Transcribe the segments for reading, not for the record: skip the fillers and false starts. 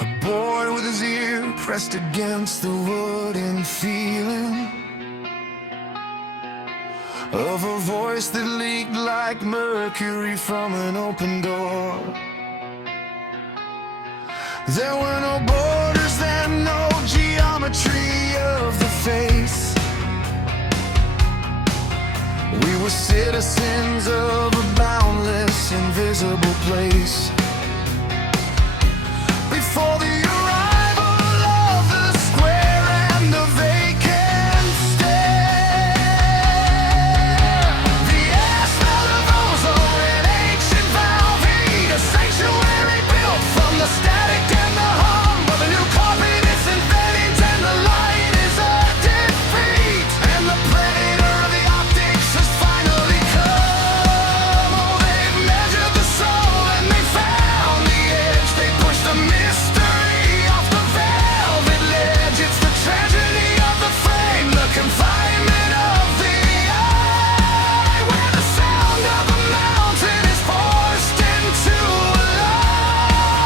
A boy with his ear pressed against the wooden feeling of a voice that leaked like mercury from an open door. There were no borders then, no geometry of the face. We were citizens of a boundless, invisible place. Before the arrival of the square and the vacant stare, the air smelled of ozone and ancient valve heat, a sanctuary built from the static and the hum of a new carpet. It's invading and the light is a defeat, and the predator of the optics has finally come. Oh, they've measured the soul and they found the edge. They pushed the mystery off the velvet ledge. It's the tragedy of the frame, the confinement of the eye, where the sound of a mountain is forced into a lie.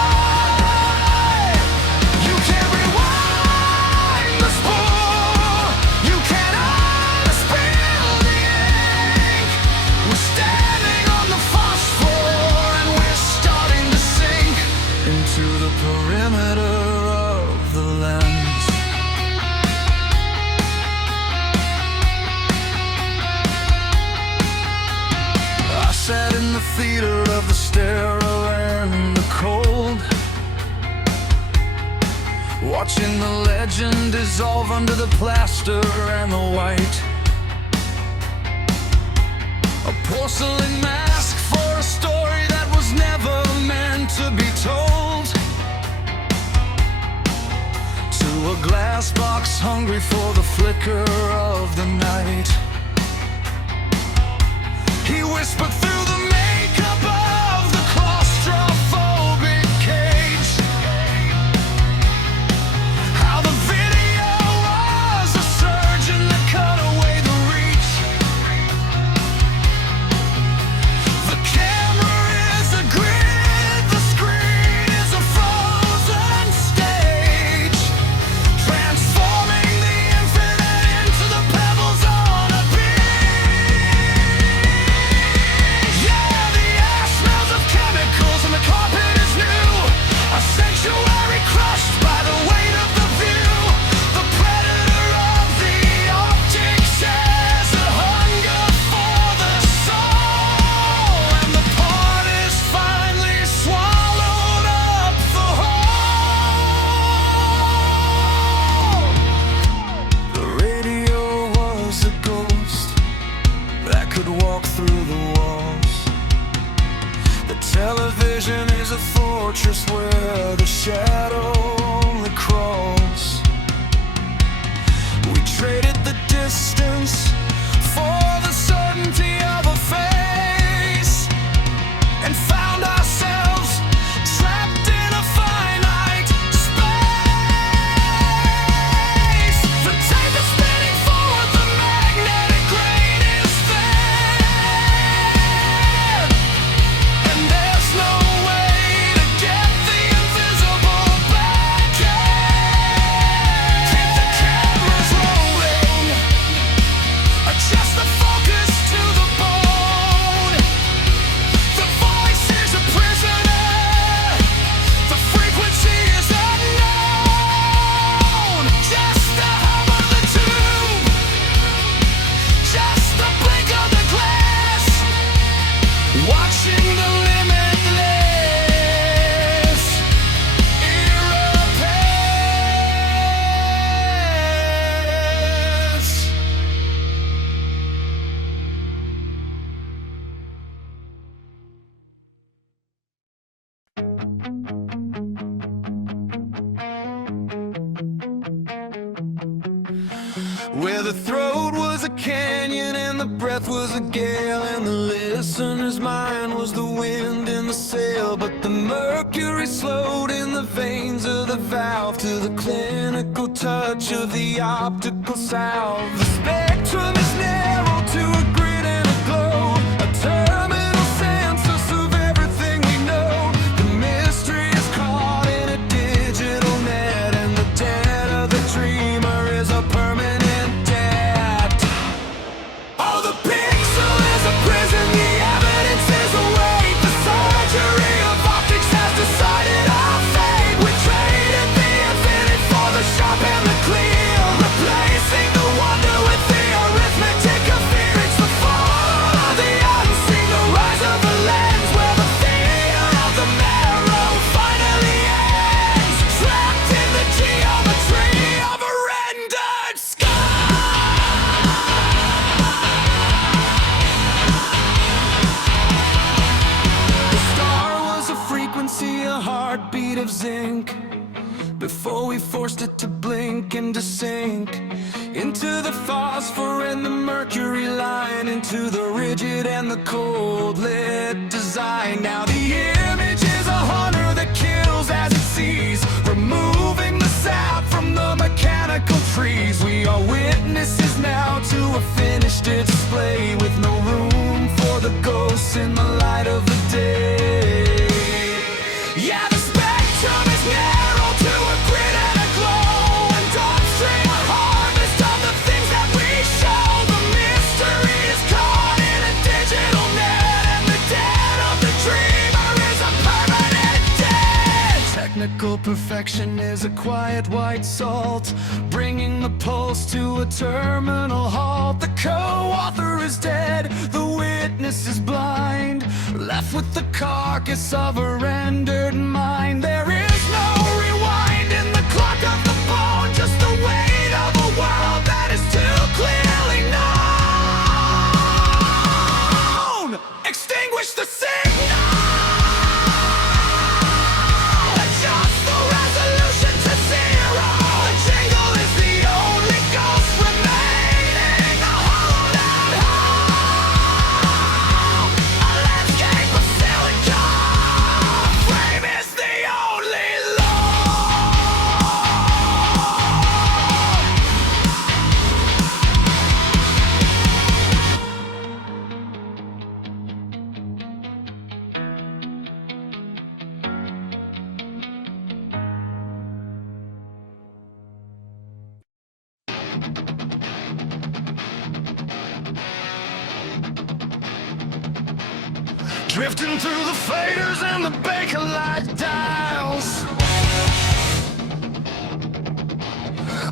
You can't rewind the spool, you cannot spill the ink. We're standing on the phosphor and we're starting to sink into the perimeter of the lens. I sat in the theater of the sterile and the cold, watching the legend dissolve under the plaster and the white. A porcelain mask for a story that was never meant to be told, to a glass box hungry for the flicker of the night. He whispered through the makeup of the claustrophobic cage how the video was a surgeon that cut away the reach. The camera is a grid, the screen is a frozen stage, transforming the infinite into the pebbles on a beach. Yeah, the air smells of chemicals and the carpet is new, a sanctuary crushed by the weight of the view. The predator of the optic shares a hunger for the soul, and the part is finally swallowed up the whole. The radio was a ghost that could walk through the walls. The television is a fortress where the shadow only crawls. We traded the distance for the certainty of a face, and found ourselves trapped in a finite space. The tape is spinning forward, the magnetic grain is thin, and there's no way to get the invisible back in. Keep the cameras rolling, adjust the focus to the bone. The voice is a prisoner, the frequency is unknown. Just the hum of the tube, just the blink of the glass, watching the limitless era pass. Where the throat was a canyon and the breath was a gale, and the listener's mind was the wind in the sail. But the mercury slowed in the veins of the valve to the clinical touch of the optical salve. The spectrum is narrow to a grid and a globe, a terminal census of everything we know. The mystery is caught in a digital zinc before we forced it to blink and to sink into the phosphor and the mercury line, into the rigid and the cold lit design. Now the image is a hunter that kills as it sees, removing the sap from the mechanical trees. We are witnesses now to a finished display, with no room for the ghosts in the light of the day. Yeah, the spectrum is narrow to a grid and a glow, and upstream a harvest of the things that we show. The mystery is caught in a digital net, and the dead of the dreamer is a permanent dead. Technical perfection is a quiet white salt, bringing the pulse to a terminal halt. The co-author is dead, the witness is blind, left with the carcass of a rendered mind. There is no rewind in the clock of the bone, just the weight of a world that is too clearly known. Extinguish the signal, adjust the resolution to zero. The jingle is the only ghost remaining, a hollowed out hole, a landscape of silicon. Frame is the only law. Drifting through the faders and the Bakelite dials,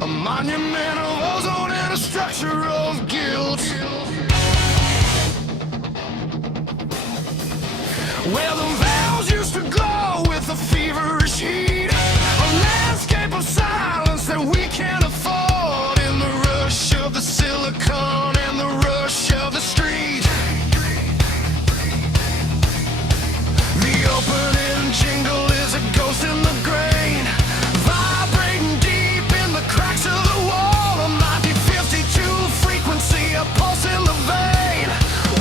a monument of ozone and a structure of guilt, where the valves used to glow with a feverish heat, a landscape of silence that we can't afford, in the rush of the silicon and the rush of the street. The opening jingle is a ghost in the grain, vibrating deep in the cracks of the wall. A 1952 frequency, a pulse in the vein,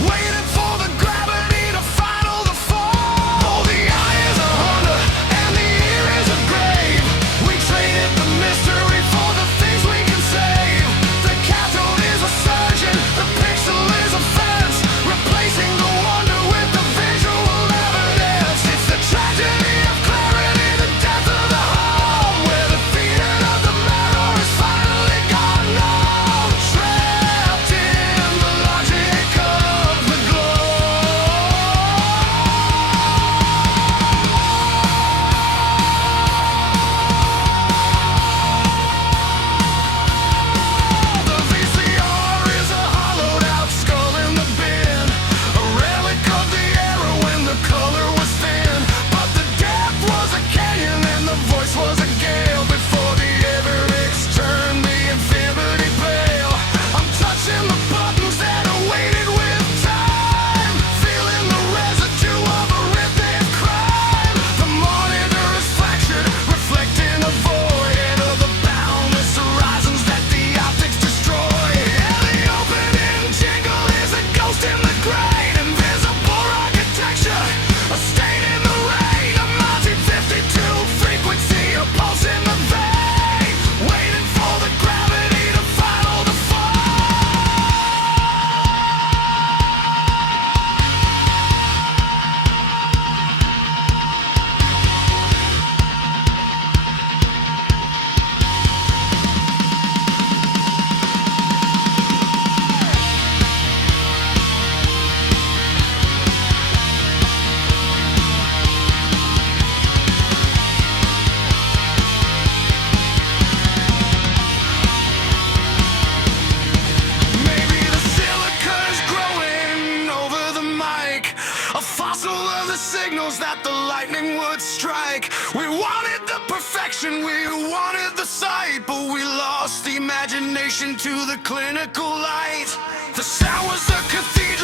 waiting for the gravity to final the fall. Oh, the eye is a hunter and the ear is a grave. We traded the mystery for the things we can save. The cathode is a surgeon, the pixel is a fence, replacing the wonder with the visual evidence. It's the tragedy of clarity, the death of the home, where the feeding of the mirror is finally gone home. Trapped in the logic of the The VCR is a hollowed out skull in the bin, a relic of the era when the color was thin. But the depth was a canyon and the voice was a gale, before the Everix turned the infinity pale. I'm touching the buttons that are weighted with time, feeling the residue of a rhythmic crime. The monitor is fractured, reflecting a void of the boundless horizons that the optics destroy. And the opening jingle is a ghost in the grain, invisible architecture, a stain in the rain. A 1952 frequency, a pulse in the vein, waiting for the gravity to final the fall. Maybe the silica is growing over the mic, a fossil of the signals that the lightning would strike. We wanted the perfection, we wanted the sight, but we lost the imagination to the clinical light. The sound was a cathedral